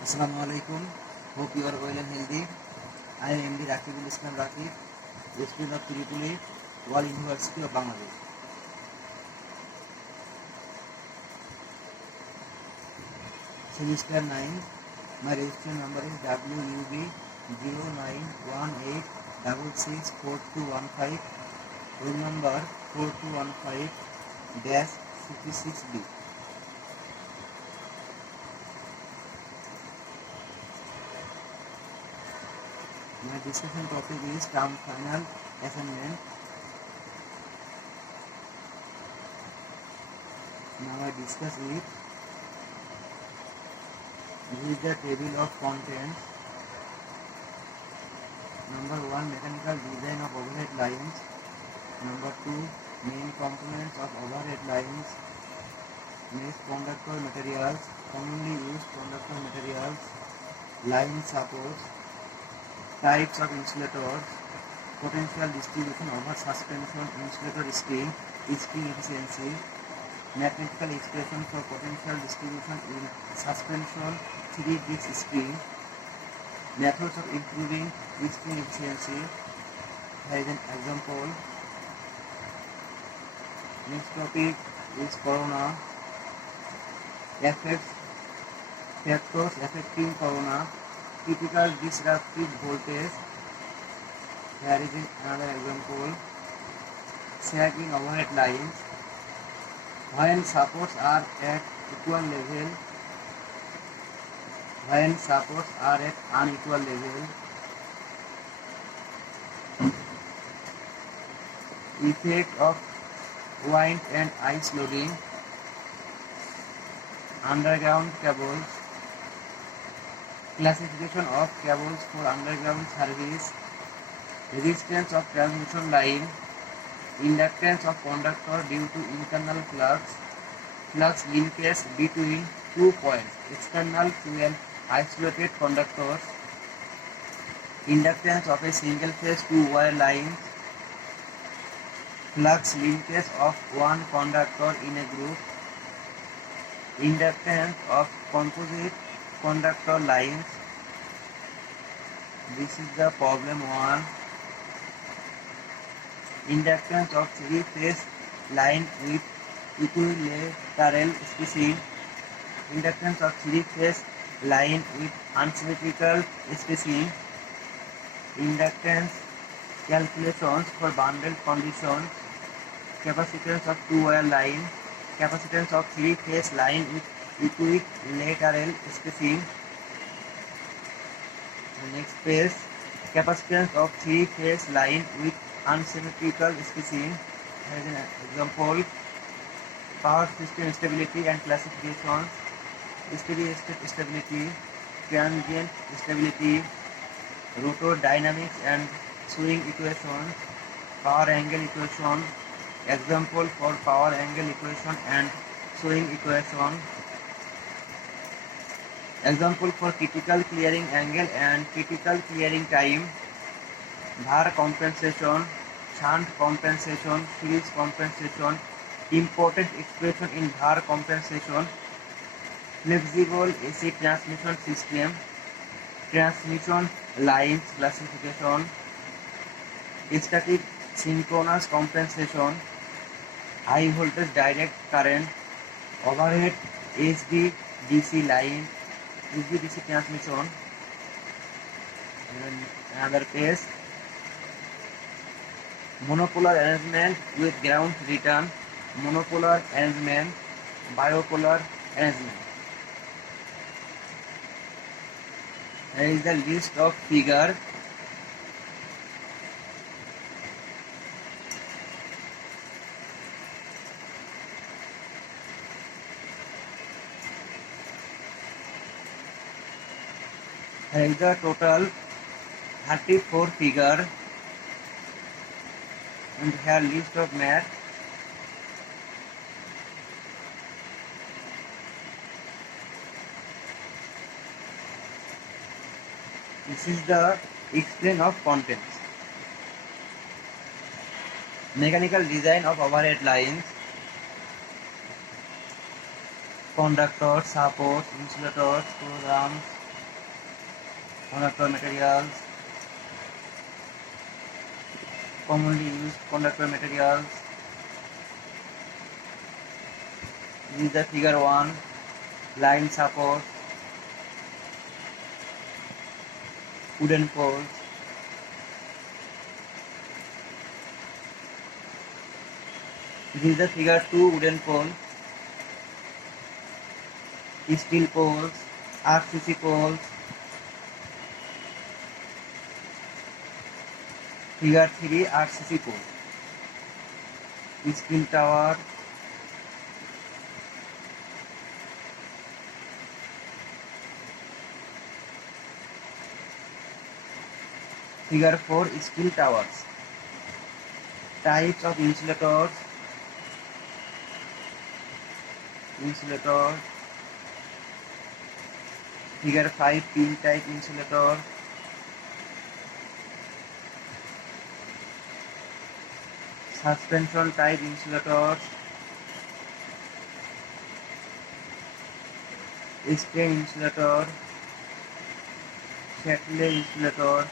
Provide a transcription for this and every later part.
Assalamualaikum. Hope you are well and healthy. I am MD Rakibul Islam Rakib, student of Tripoli, World University of Bangladesh. Semester 9. My registration number is WUB 0918664215. Roll number 4215-66B. My discussion topic is term final assignment. Now I discuss it. This is the table of contents. Number 1, mechanical design of overhead lines. Number 2, main components of overhead lines. Next, conductor materials, commonly used conductor materials, line supports, types of insulators, potential distribution over suspension, insulator string efficiency, mathematical expression for potential distribution in suspension 3-disc spring, methods of improving spring efficiency. Here is an example. Next topic is corona. Factors affecting corona. Typical disruptive voltage. Here is another example. Sagging overhead lines. When supports are at equal level. When supports are at unequal level. Effect of wind and ice loading. Underground cables. Classification of cables for underground service. Resistance of transmission line. Inductance of conductor due to internal flux. Flux linkage between 2 points. External fuel isolated conductors. Inductance of a single phase 2-wire line. Flux linkage of one conductor in a group. Inductance of composite conductor lines. This is the problem 1. Inductance of 3-phase line with equilateral spacing. Inductance of 3-phase line with unsymmetrical spacing. Inductance calculations for bundle conditions. Capacitance of 2-wire line. Capacitance of 3-phase line with equilateral spacing. The next page, capacitance of 3-phase line with unsymmetrical spacing. Here is an example. Power system stability and classifications. Steady state stability, transient stability, rotor dynamics and swing equations, power angle equation. Example for power angle equation and swing equation. Example for critical clearing angle and critical clearing time. Dhar compensation, shunt compensation, series compensation. Important expression in dhar compensation. Flexible AC transmission system. Transmission lines classification. Static synchronous compensation. High voltage direct current. Overhead HVDC line. HVDC transmission. And another page. Monopolar arrangement with ground return. Monopolar arrangement. Bipolar arrangement. Here is the list of figure. Here is the total 34 figure, and here list of math. This is the explain of contents. Mechanical design of overhead lines. conductors, supports, insulators, programs, conductor materials, commonly used conductor materials. This is the figure 1, line support, wooden poles. This is the figure 2, wooden pole, steel poles, RCC poles. Figure 3, RCC pole, steel tower, figure 4, steel towers. Types of insulators, insulator. Figure 5, pin type insulator. Suspension type insulators. Strain insulator. Shackle insulator.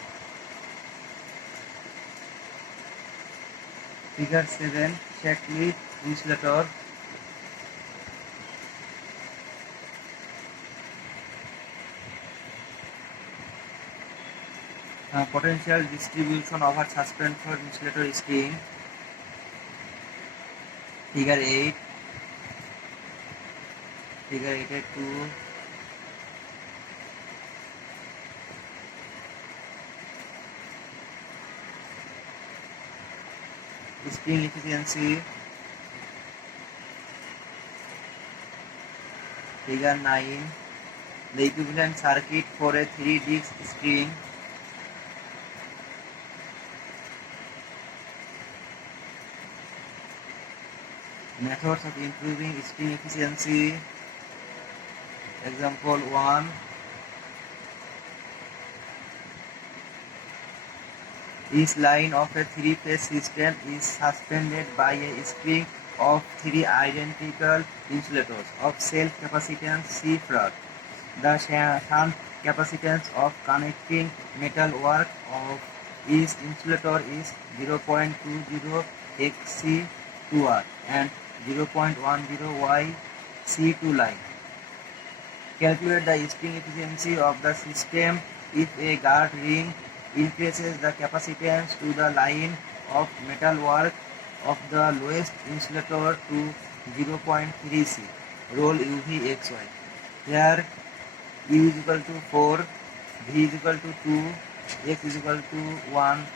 Figure 7, Shackle insulator. Potential distribution over suspension insulator string. Figure 8. Figure 8.2. String efficiency. Figure 9. The equivalent circuit for a 3-disc string. Methods of improving string efficiency. Example 1. Each line of a 3-phase system is suspended by a string of 3 identical insulators of self-capacitance C Farad. The shunt capacitance of connecting metal work of each insulator is 0.20 XC2R and 0.10 Y C2 line. Calculate the string efficiency of the system if a guard ring increases the capacitance to the line of metal work of the lowest insulator to 0.3 C. Roll UV XY. Here U is equal to 4, V is equal to 2, X is equal to 1,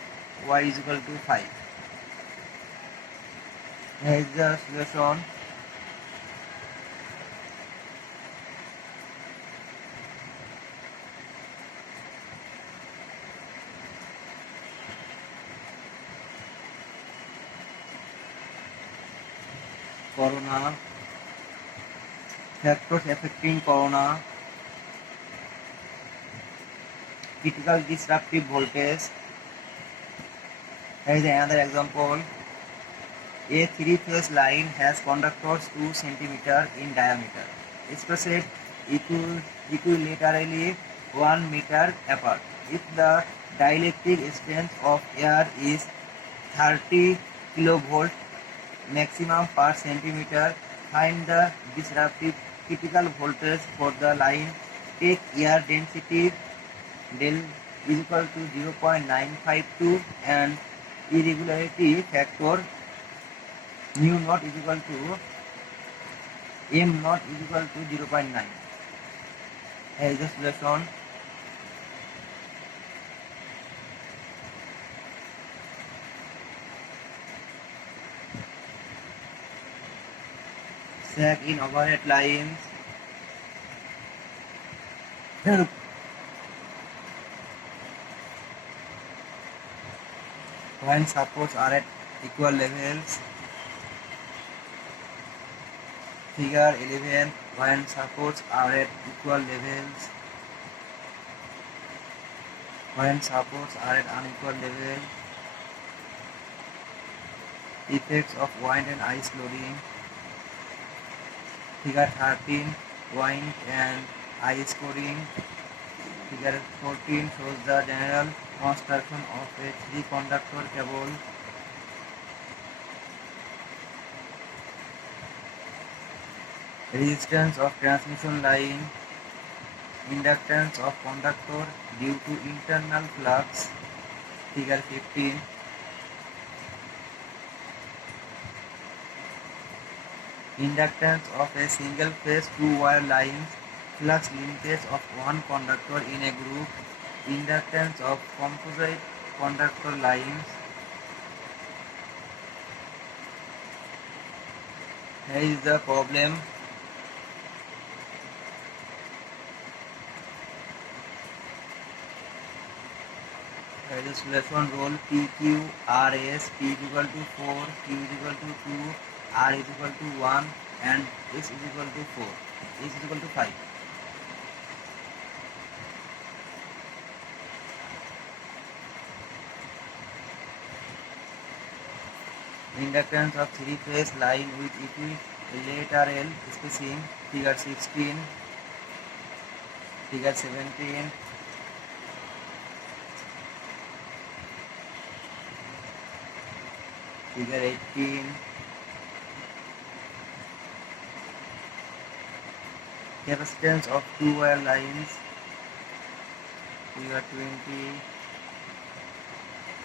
Y is equal to 5. Here is the solution. Corona. Factors affecting corona. Critical disruptive voltage. Here is another example. A 3-phase line has conductors 2 cm in diameter, spaced equilaterally 1 meter apart. If the dielectric strength of air is 30 kV maximum per centimeter, find the disruptive critical voltage for the line. Take air density del is equal to 0.952 and irregularity factor mu naught is equal to m naught is equal to 0.9. Here is the solution. Sag in overhead lines. When supports are at equal levels. Figure 11. When supports are at equal levels. When supports are at unequal level. Effects of wind and ice loading. Figure 13. Wind and ice loading. Figure 14 shows the general construction of a three-conductor cable. Resistance of transmission line, inductance of conductor due to internal flux. Figure 15. Inductance of a single phase two-wire lines, flux linkage of one conductor in a group, inductance of composite conductor lines. Here is the problem. Here is the solution. Roll PQ, RS, P is equal to 4, Q is equal to 2, R is equal to 1 and S is equal to 4, S is equal to 5. Inductance of three-phase line with equilateral spacing. Figure 16, Figure 17, Figure 18, capacitance of two-wire lines. Figure 20,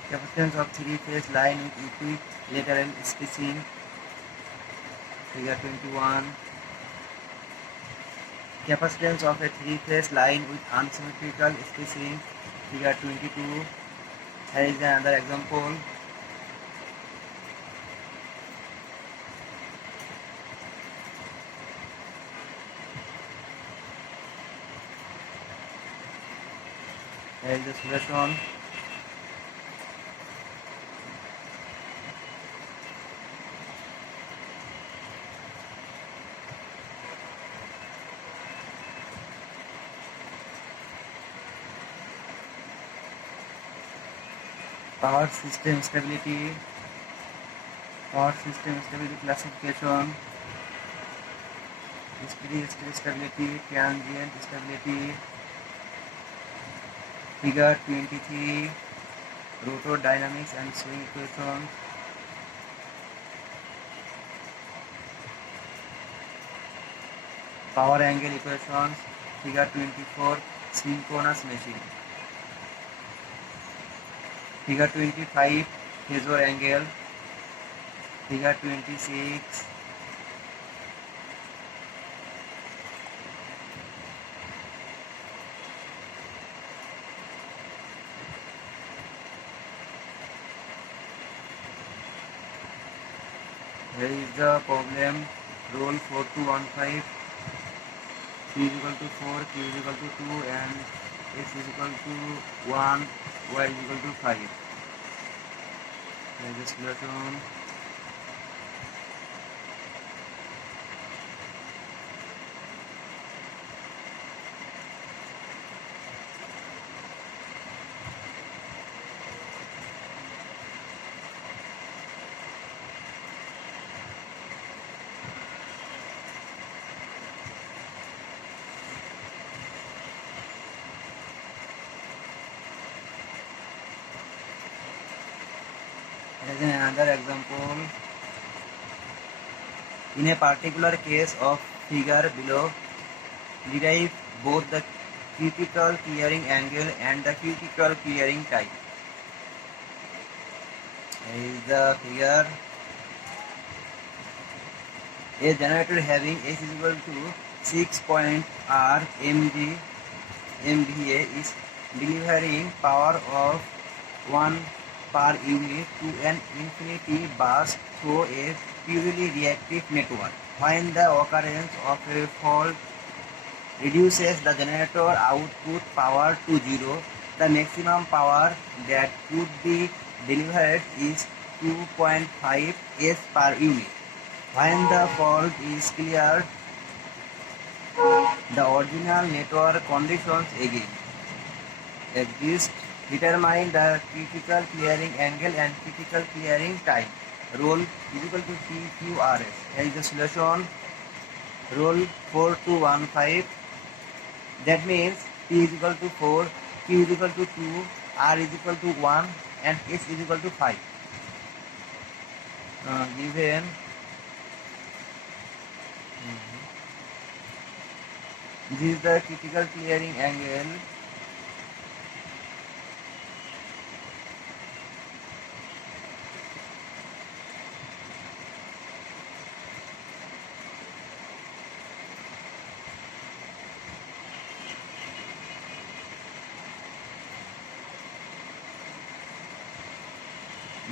capacitance of three-phase line with equilateral spacing. Figure 21, capacitance of a three-phase line with unsymmetrical spacing. Figure 22. Here is another example. Here is the solution. Power system stability classification, steady state stability, transient stability. Figure 23, rotor dynamics and swing equation. Power angle equations. Figure 24, synchronous machine. Figure 25, phasor angle. Figure 26, here is the problem. Roll 4215, P is equal to 4, Q is equal to 2 and X is equal to 1, Y is equal to 5. Here is the solution. As another example, in a particular case of figure below, derive both the critical clearing angle and the critical clearing time. Here is the figure. A generator having S is equal to 6.R MVA is delivering power of 1 per unit to an infinity bus through a purely reactive network. When the occurrence of a fault reduces the generator output power to 0, the maximum power that could be delivered is 2.5 S per unit. When the fault is cleared, the original network conditions again exist. Determine the critical clearing angle and critical clearing time. Roll is equal to PQRS. Here is the solution. Roll 4215. That means P is equal to 4, Q is equal to 2, R is equal to 1, and S is equal to 5. Given this is the critical clearing angle.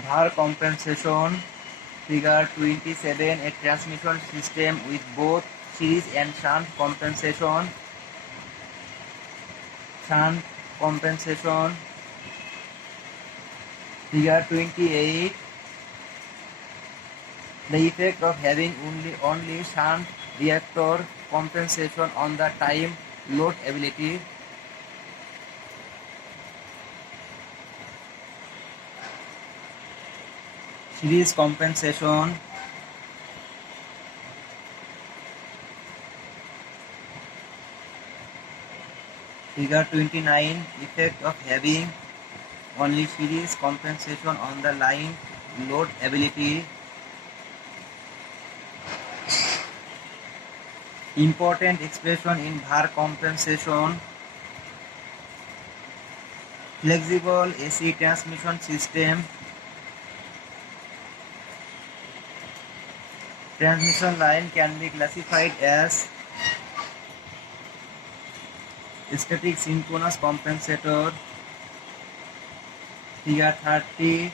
Bhar compensation. Figure 27, a transmission system with both series and shunt compensation. Shunt compensation. Figure 28, the effect of having only shunt reactor compensation on the time load ability. Series compensation. Figure 29, effect of having only series compensation on the line load ability. Important expression in Bhar compensation. Flexible AC transmission system. Transmission line can be classified as static synchronous compensator. Figure 30,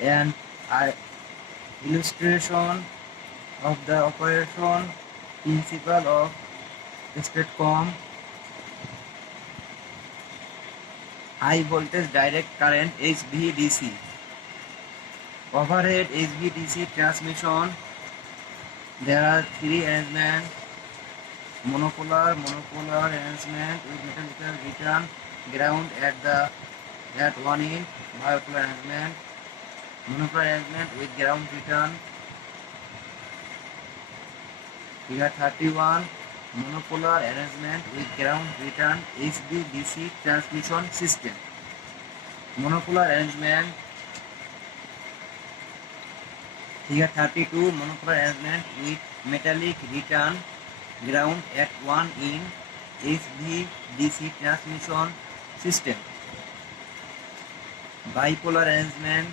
and illustration of the operation principle of STATCOM. High voltage direct current HVDC. Overhead HVDC transmission. There are three arrangements: monopolar arrangement with mechanical return ground at one end, bipolar arrangement, monopolar arrangement with ground return. Figure 31, monopolar arrangement with ground return HVDC transmission system. Monopolar arrangement. Figure 32, monopolar arrangement with metallic return ground at one in HVDC transmission system. Bipolar arrangement.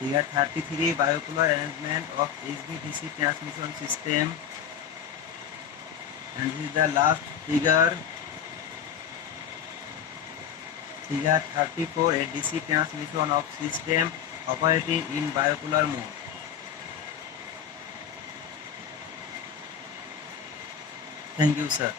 Figure 33, bipolar arrangement of HVDC transmission system. And this is the last figure. Figure 34, a DC transmission of system operating in bipolar mode. Thank you, sir.